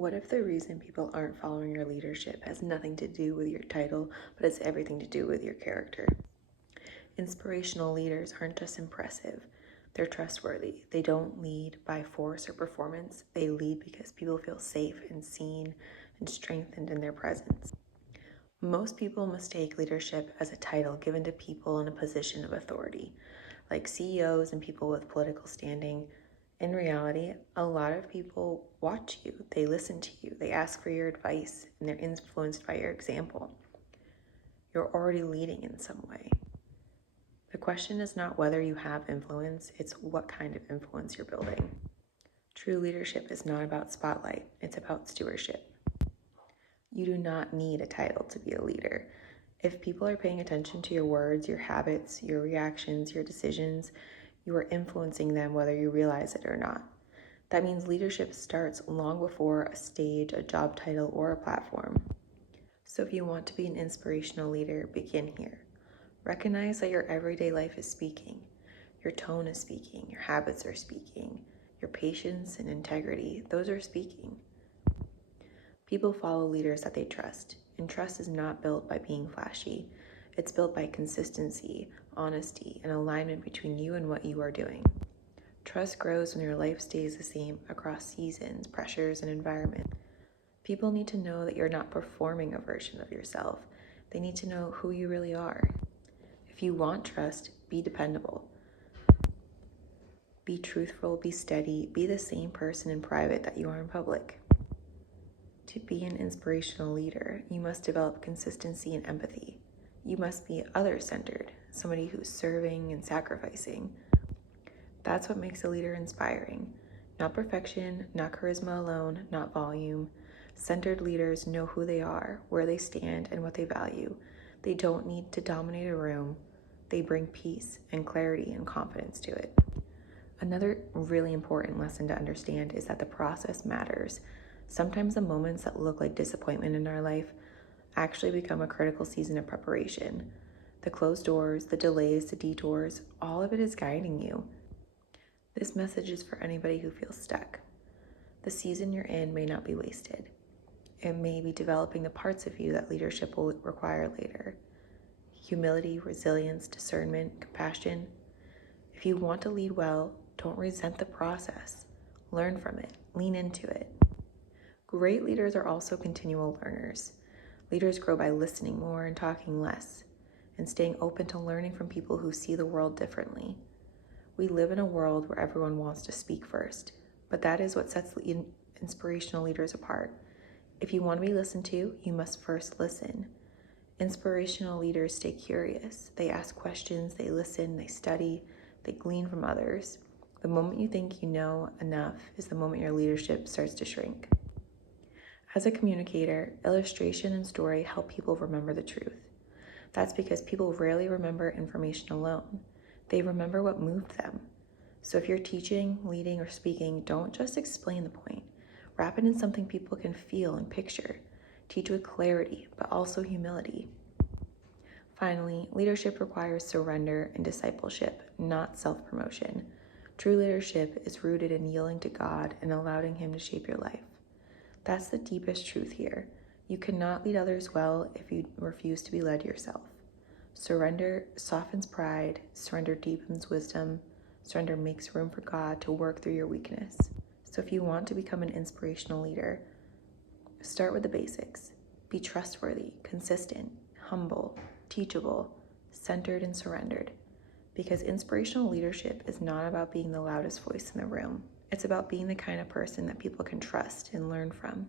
What if the reason people aren't following your leadership has nothing to do with your title, but has everything to do with your character? Inspirational leaders aren't just impressive, they're trustworthy. They don't lead by force or performance, they lead because people feel safe and seen and strengthened in their presence. Most people mistake leadership as a title given to people in a position of authority, like CEOs and people with political standing. In reality, a lot of people watch you, they listen to you, they ask for your advice, and they're influenced by your example. You're already leading in some way. The question is not whether you have influence, it's what kind of influence you're building. True leadership is not about spotlight, it's about stewardship. You do not need a title to be a leader. If people are paying attention to your words, your habits, your reactions, your decisions, you are influencing them whether you realize it or not. That means leadership starts long before a stage, a job title, or a platform. So if you want to be an inspirational leader, begin here. Recognize that your everyday life is speaking. Your tone is speaking. Your habits are speaking. Your patience and integrity, those are speaking. People follow leaders that they trust, and trust is not built by being flashy. It's built by consistency, honesty, and alignment between you and what you are doing. Trust grows when your life stays the same across seasons, pressures, and environment. People need to know that you're not performing a version of yourself. They need to know who you really are. If you want trust, be dependable. Be truthful, be steady, be the same person in private that you are in public. To be an inspirational leader, you must develop consistency and empathy. You must be other-centered, somebody who's serving and sacrificing. That's what makes a leader inspiring. Not perfection, not charisma alone, not volume. Centered leaders know who they are, where they stand, and what they value. They don't need to dominate a room. They bring peace and clarity and confidence to it. Another really important lesson to understand is that the process matters. Sometimes the moments that look like disappointment in our life actually become a critical season of preparation. The closed doors, the delays, the detours, all of it is guiding you. This message is for anybody who feels stuck. The season you're in may not be wasted. It may be developing the parts of you that leadership will require later. Humility, resilience, discernment, compassion. If you want to lead well, don't resent the process. Learn from it, lean into it. Great leaders are also continual learners. Leaders grow by listening more and talking less, and staying open to learning from people who see the world differently. We live in a world where everyone wants to speak first, but that is what sets inspirational leaders apart. If you want to be listened to, you must first listen. Inspirational leaders stay curious. They ask questions, they listen, they study, they glean from others. The moment you think you know enough is the moment your leadership starts to shrink. As a communicator, illustration and story help people remember the truth. That's because people rarely remember information alone. They remember what moved them. So if you're teaching, leading, or speaking, don't just explain the point. Wrap it in something people can feel and picture. Teach with clarity, but also humility. Finally, leadership requires surrender and discipleship, not self-promotion. True leadership is rooted in yielding to God and allowing Him to shape your life. That's the deepest truth here. You cannot lead others well if you refuse to be led yourself. Surrender softens pride, surrender deepens wisdom, surrender makes room for God to work through your weakness. So if you want to become an inspirational leader, start with the basics. Be trustworthy, consistent, humble, teachable, centered, and surrendered. Because inspirational leadership is not about being the loudest voice in the room. It's about being the kind of person that people can trust and learn from.